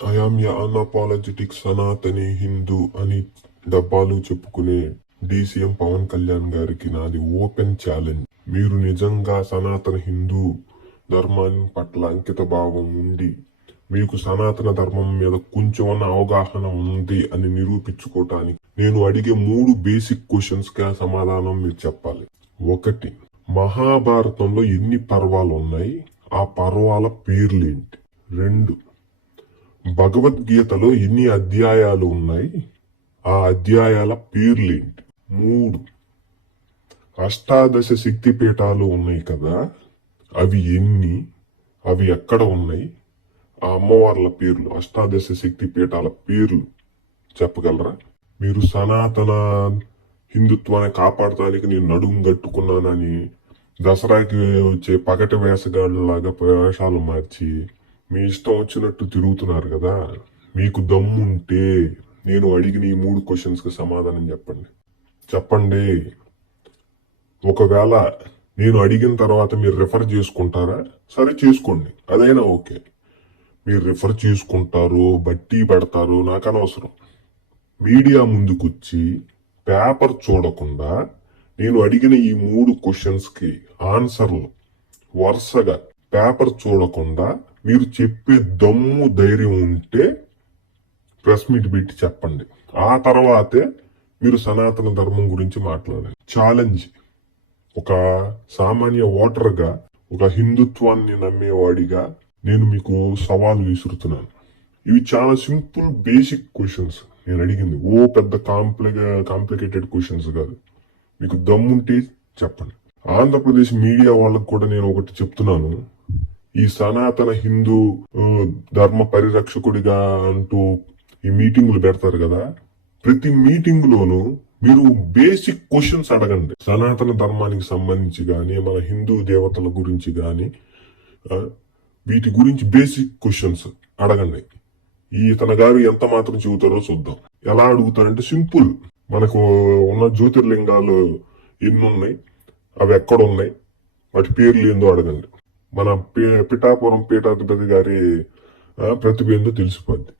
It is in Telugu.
ఐఆమ్ అన్అపాలజెటిక్ సనాతని హిందూ అని డబ్బాలు చెప్పుకునే డీసీఎం పవన్ కళ్యాణ్ గారికి నాది ఓపెన్ ఛాలెంజ్. మీరు నిజంగా సనాతన హిందూ ధర్మాన్ని పట్ల అంకిత భావం ఉండి మీకు సనాతన ధర్మం మీద కొంచెం అవగాహన ఉంది అని నిరూపించుకోవటానికి నేను అడిగే మూడు బేసిక్ క్వశ్చన్స్కి సమాధానం మీరు చెప్పాలి. ఒకటి మహాభారతంలో ఎన్ని పర్వాలు ఉన్నాయి ఆ పర్వాల పేర్లేంటి? రెండు భగవద్గీతలో ఎన్ని అధ్యాయాలు ఉన్నాయి. ఆ అధ్యాయాల పేర్లేంటి? మూడు. అష్టాదశ శక్తి పీఠాలు ఉన్నాయి కదా. అవి ఎన్ని? అవి ఎక్కడ ఉన్నాయి? ఆ అమ్మవార్ల పేర్లు అష్టాదశ శక్తి పీఠాల పేర్లు చెప్పగలరా? మీరు సనాతన హిందుత్వాన్ని కాపాడటానికి నేను నడుము కట్టుకున్నానని దసరాకి వచ్చే పగటి వేసగాళ్ళలాగా వేషాలు మార్చి మీ ఇష్టం వచ్చినట్టు తిరుగుతున్నారు కదా మీకు దమ్ముంటే నేను అడిగిన ఈ మూడు క్వశ్చన్స్కి సమాధానం చెప్పండి. చెప్పండి. ఒకవేళ నేను అడిగిన తర్వాత మీరు రిఫర్ చేసుకుంటారా? సరే చేసుకోండి. అదైనా ఓకే. మీరు రిఫర్ చేసుకుంటారు బట్టి పెడతారు నాకు అనవసరం. మీడియా ముందుకొచ్చి పేపర్ చూడకుండా నేను అడిగిన ఈ మూడు క్వశ్చన్స్కి ఆన్సర్లు వరుసగా పేపర్ చూడకుండా మీరు చెప్పే దమ్ము ధైర్యం ఉంటే ప్రెస్ మీట్ పెట్టి చెప్పండి. ఆ తర్వాతే మీరు సనాతన ధర్మం గురించి మాట్లాడండి. ఛాలెంజ్. ఒక సామాన్య ఓటర్గా ఒక హిందుత్వాన్ని నమ్మేవాడిగా నేను మీకు సవాల్ విసురుతున్నాను. ఇవి చాలా సింపుల్ బేసిక్ క్వశ్చన్స్. నేను అడిగింది ఓ పెద్ద కాంప్లిక కాంప్లికేటెడ్ క్వశ్చన్స్ కాదు. మీకు దమ్ముంటే చెప్పండి. ఆంధ్రప్రదేశ్ మీడియా వాళ్ళకు కూడా నేను ఒకటి చెప్తున్నాను. ఈ సనాతన హిందూ ధర్మ పరిరక్షకుడిగా అంటూ ఈ మీటింగులు పెడతారు కదా ప్రతి మీటింగ్ లోను మీరు బేసిక్ క్వశ్చన్స్ అడగండి. సనాతన ధర్మానికి సంబంధించి కానీ మన హిందూ దేవతల గురించి కానీ వీటి గురించి బేసిక్ క్వశ్చన్స్ అడగండి. ఈ గారు ఎంత మాత్రం చెబుతారో చూద్దాం. ఎలా అడుగుతారంటే సింపుల్. మనకు ఉన్న జ్యోతిర్లింగాలు ఎన్ని ఉన్నాయి అవి ఎక్కడ ఉన్నాయి వాటి పేర్లు ఏందో అడగండి. మన పిఠాపురం పీఠాధిపతి గారి ఆ, ప్రతిభ ఏందో తెలిసిపోద్ది.